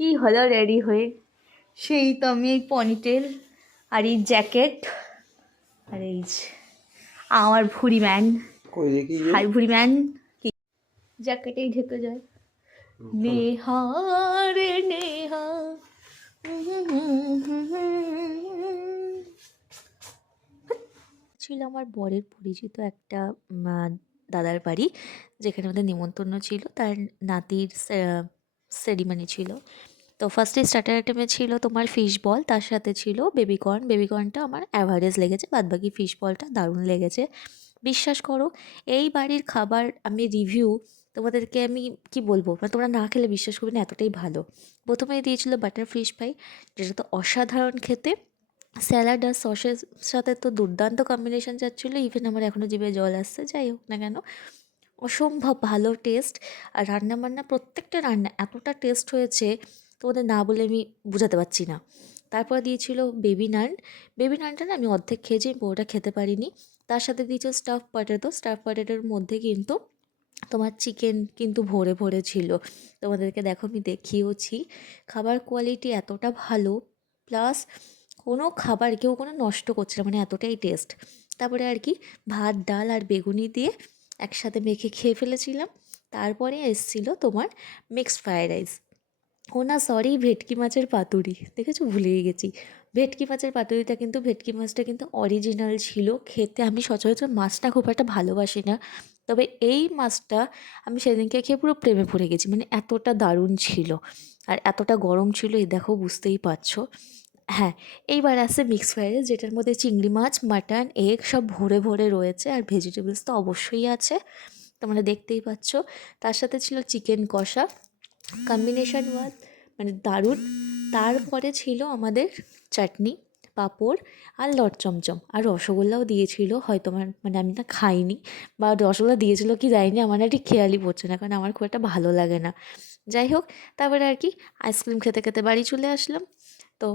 কি হলো রেডি হয়ে? সেই তো আমি এই পনিটেল আর এই জ্যাকেট আর এই যে আমার ভুড়ি ম্যান। কই দেখি যে হাই ভুড়ি ম্যান, কি জ্যাকেটেই ঢেকে যায়। নেহা রে নেহা, ছিল আমার বরের পরিচিত একটা দাদার বাড়ি, যেখানে আমাদের নিমন্ত্রণ ছিল, তার নাতির সেরিমানি ছিল। তো ফার্স্টে স্টার্টার আইটেমে ছিল তোমার ফিশ বল, তার সাথে ছিল বেবিকর্ন। বেবিকর্নটা আমার অ্যাভারেজ লেগেছে, বাদবাকি ফিশ বলটা দারুণ লেগেছে। বিশ্বাস করো, এই বাড়ির খাবার আমি রিভিউ তোমাদেরকে আমি কি বলবো, মানে তোমরা না খেলে বিশ্বাস করবে না, এতটাই ভালো। প্রথমে দিয়েছিল বাটার ফিশ ফ্রাই, যেটা তো অসাধারণ খেতে। স্যালাড আর সসের সাথে তো দুর্দান্ত কম্বিনেশন যাচ্ছিলো, ইভেন আমার এখনও জিভে জল আসছে। যাই হোক না কেন, অসম্ভব ভালো টেস্ট। আর রান্নাবান্না, প্রত্যেকটা রান্না এতটা টেস্ট হয়েছে তোমাদের না বলে আমি বোঝাতে পারছি না। তারপর দিয়েছিল বেবি নান। বেবি নানটা না আমি অর্ধেক খেয়েছি, আমি পুরোটা খেতে পারিনি। তার সাথে দিয়েছিল স্টাফ পটেটো। স্টাফ পটেটোর মধ্যে কিন্তু তোমার চিকেন কিন্তু ভরে ভরে ছিল। তোমাদেরকে দেখো আমি দেখিয়েওছি, খাবার কোয়ালিটি এতটা ভালো, প্লাস কোনো খাবার কেউ কোনো নষ্ট করছে না, মানে এতটাই টেস্ট। তারপরে আর কি ভাত ডাল আর বেগুনি দিয়ে একসাথে মেখে খেয়ে ফেলেছিলাম। তারপরে এসছিল তোমার মিক্সড ফ্রায়েড রাইস। ও না সরি, ভেটকি মাছের পাতুরি, দেখেছো ভুলেই গেছি। ভেটকি মাছের পাতুরিটা কিন্তু, ভেটকি মাছটা কিন্তু অরিজিনাল ছিল খেতে। আমি সচরাচর মাছটা খুব একটা ভালোবাসি না, তবে এই মাছটা আমি সেদিনকে খেয়ে পুরো প্রেমে পড়ে গেছি, মানে এতটা দারুণ ছিল। আর এতটা গরম ছিল, এই দেখো বুঝতেই পারছো। হ্যাঁ, এইবার আসছে মিক্স ফ্রাইড রাইস, যেটার মধ্যে চিংড়ি মাছ, মাটন, এগ সব ভরে ভরে রয়েছে, আর ভেজিটেবলস তো অবশ্যই আছে, তোমরা দেখতেই পাচ্ছ। তার সাথে ছিল চিকেন কষা, কম্বিনেশন ওয়াজ মানে দারুণ। তারপরে ছিল আমাদের চাটনি, পাঁপড় আর লট চমচম, আর রসগোল্লাও দিয়েছিল। হয়তো আমার মানে আমি না খাইনি, বা রসগোল্লা দিয়েছিল কি দেয়নি আমার না ঠিক খেয়ালই পড়ছে না, কারণ আমার খুব একটা ভালো লাগে না। যাই হোক, তারপরে আর কি আইসক্রিম খেতে খেতে বাড়ি চলে আসলাম। তো